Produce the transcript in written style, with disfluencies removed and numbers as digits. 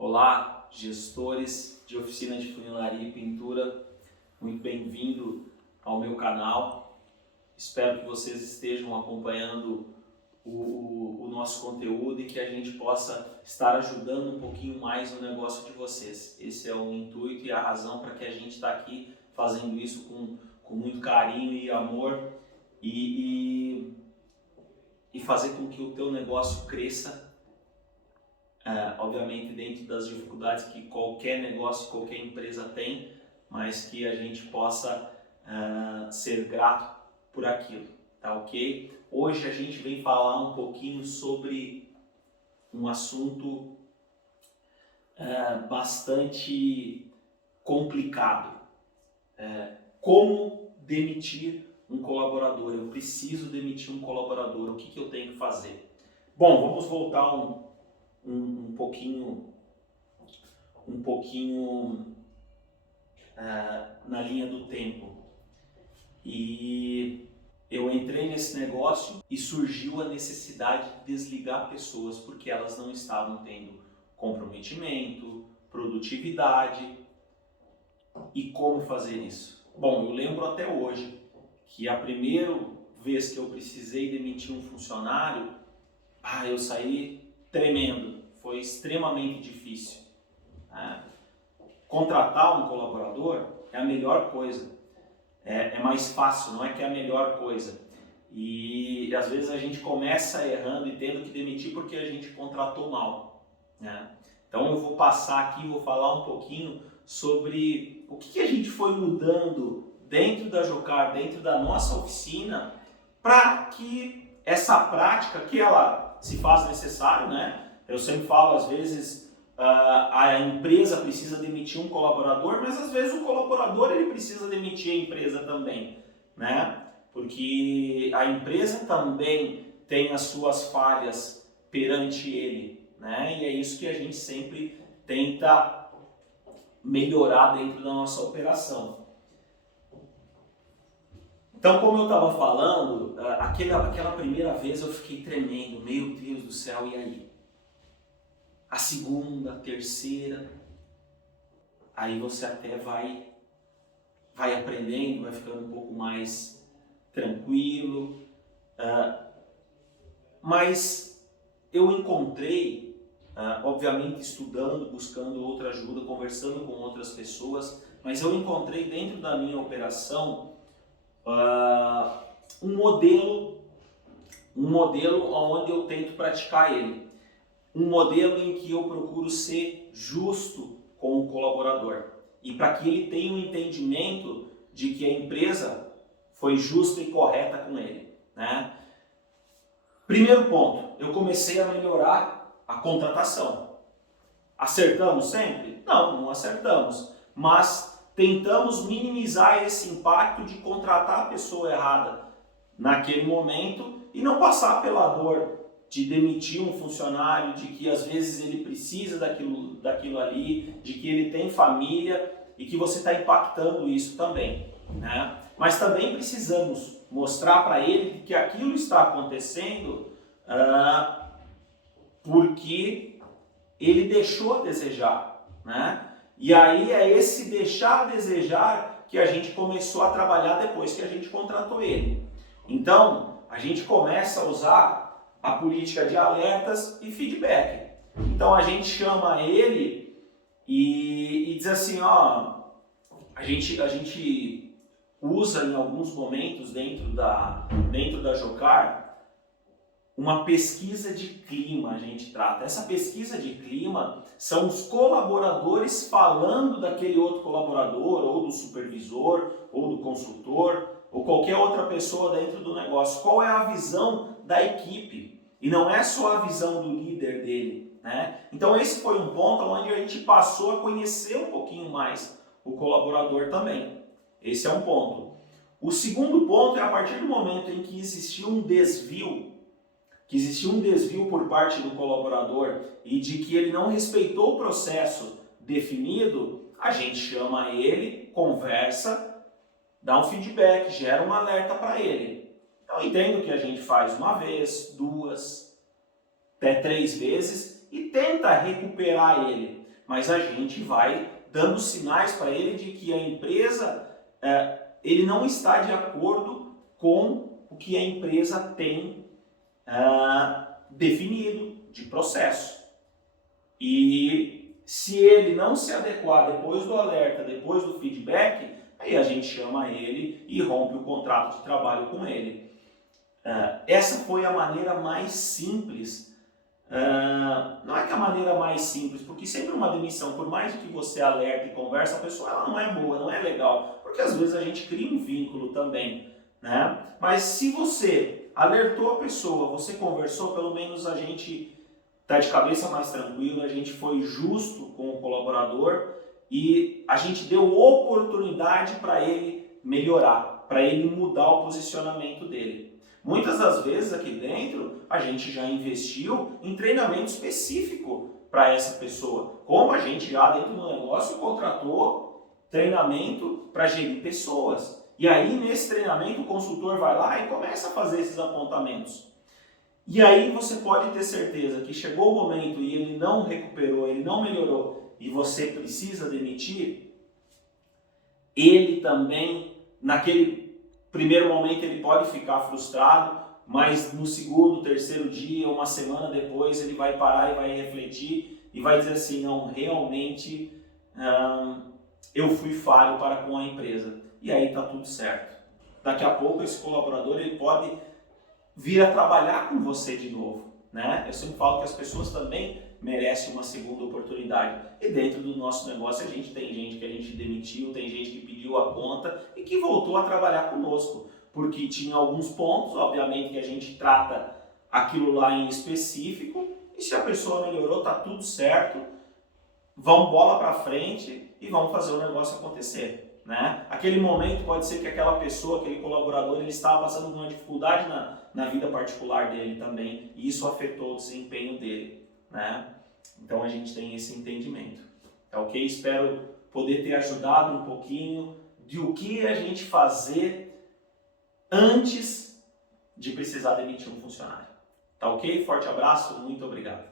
Olá, gestores de oficina de funilaria e pintura, muito bem-vindo ao meu canal. Espero que vocês estejam acompanhando o nosso conteúdo e que a gente possa estar ajudando um pouquinho mais o negócio de vocês. Esse é o intuito e a razão para que a gente está aqui fazendo isso com muito carinho e amor e fazer com que o teu negócio cresça. Obviamente dentro das dificuldades que qualquer negócio, qualquer empresa tem, mas que a gente possa ser grato por aquilo, tá ok? Hoje a gente vem falar um pouquinho sobre um assunto bastante complicado. Como demitir um colaborador? Eu preciso demitir um colaborador, o que eu tenho que fazer? Bom, vamos voltar um pouquinho na linha do tempo. E eu entrei nesse negócio e surgiu a necessidade de desligar pessoas porque elas não estavam tendo comprometimento, produtividade. E como fazer isso? Bom, eu lembro até hoje que a primeira vez que eu precisei demitir um funcionário, eu saí tremendo, foi extremamente difícil. Contratar um colaborador é a melhor coisa, é mais fácil, não é que é a melhor coisa. E às vezes a gente começa errando e tendo que demitir porque a gente contratou mal. Então eu vou passar aqui, vou falar um pouquinho sobre o que a gente foi mudando dentro da Jocar, dentro da nossa oficina, para que essa prática, que ela se faz necessário, né? Eu sempre falo, às vezes a empresa precisa demitir um colaborador, mas às vezes o colaborador ele precisa demitir a empresa também, né? Porque a empresa também tem as suas falhas perante ele, né? E é isso que a gente sempre tenta melhorar dentro da nossa operação. Então, como eu estava falando, aquela primeira vez eu fiquei tremendo, meu Deus do céu, e aí? A segunda, a terceira, aí você até vai aprendendo, vai ficando um pouco mais tranquilo, mas eu encontrei, obviamente estudando, buscando outra ajuda, conversando com outras pessoas, mas eu encontrei dentro da minha operação um modelo onde eu tento praticar ele. Um modelo em que eu procuro ser justo com o colaborador e para que ele tenha um entendimento de que a empresa foi justa e correta com ele, né? Primeiro ponto, eu comecei a melhorar a contratação. Acertamos sempre? Não acertamos, mas tentamos minimizar esse impacto de contratar a pessoa errada naquele momento e não passar pela dor de demitir um funcionário, de que às vezes ele precisa daquilo ali, de que ele tem família e que você está impactando isso também, né? Mas também precisamos mostrar para ele que aquilo está acontecendo porque ele deixou a desejar, né? E aí é esse deixar a desejar que a gente começou a trabalhar depois que a gente contratou ele. Então, a gente começa a usar a política de alertas e feedback. Então a gente chama ele e diz assim, a gente usa em alguns momentos dentro da Jocar uma pesquisa de clima, a gente trata. Essa pesquisa de clima são os colaboradores falando daquele outro colaborador, ou do supervisor, ou do consultor, ou qualquer outra pessoa dentro do negócio. Qual é a visão da equipe? E não é só a visão do líder dele, né? Então esse foi um ponto onde a gente passou a conhecer um pouquinho mais o colaborador também. Esse é um ponto. O segundo ponto é a partir do momento em que existiu um desvio por parte do colaborador e de que ele não respeitou o processo definido, a gente chama ele, conversa, dá um feedback, gera um alerta para ele. Eu entendo que a gente faz uma vez, duas, até 3 vezes e tenta recuperar ele. mas a gente vai dando sinais para ele de que a empresa, ele não está de acordo com o que a empresa tem definido de processo. E se ele não se adequar depois do alerta, depois do feedback, aí a gente chama ele e rompe o contrato de trabalho com ele. Essa foi a maneira mais simples. Não é que a maneira mais simples, porque sempre uma demissão, por mais que você alerte e conversa, a pessoa ela não é boa, não é legal, porque às vezes a gente cria um vínculo também, né? Mas se você alertou a pessoa, você conversou, pelo menos a gente está de cabeça mais tranquilo, a gente foi justo com o colaborador e a gente deu oportunidade para ele melhorar, para ele mudar o posicionamento dele. Muitas das vezes aqui dentro a gente já investiu em treinamento específico para essa pessoa. Como a gente já dentro do negócio contratou treinamento para gerir pessoas. E aí nesse treinamento o consultor vai lá e começa a fazer esses apontamentos. E aí você pode ter certeza que chegou o momento e ele não recuperou, ele não melhorou e você precisa demitir, ele também, naquele primeiro momento ele pode ficar frustrado, mas no segundo, terceiro dia, uma semana depois, ele vai parar e vai refletir e vai dizer assim, não, realmente eu fui falho para com a empresa. E aí está tudo certo. Daqui a pouco esse colaborador ele pode vir a trabalhar com você de novo, né? Eu sempre falo que as pessoas também merecem uma segunda oportunidade. E dentro do nosso negócio a gente tem gente que a gente demitiu, tem gente que pediu a conta e que voltou a trabalhar conosco, porque tinha alguns pontos, obviamente, que a gente trata aquilo lá em específico, e se a pessoa melhorou, tá tudo certo, vamos bola para frente e vamos fazer o negócio acontecer, né? Aquele momento pode ser que aquela pessoa, aquele colaborador, ele estava passando por uma dificuldade na vida particular dele também, e isso afetou o desempenho dele, né? Então a gente tem esse entendimento, tá ok? Espero poder ter ajudado um pouquinho de o que a gente fazer antes de precisar demitir um funcionário, tá ok? Forte abraço, muito obrigado.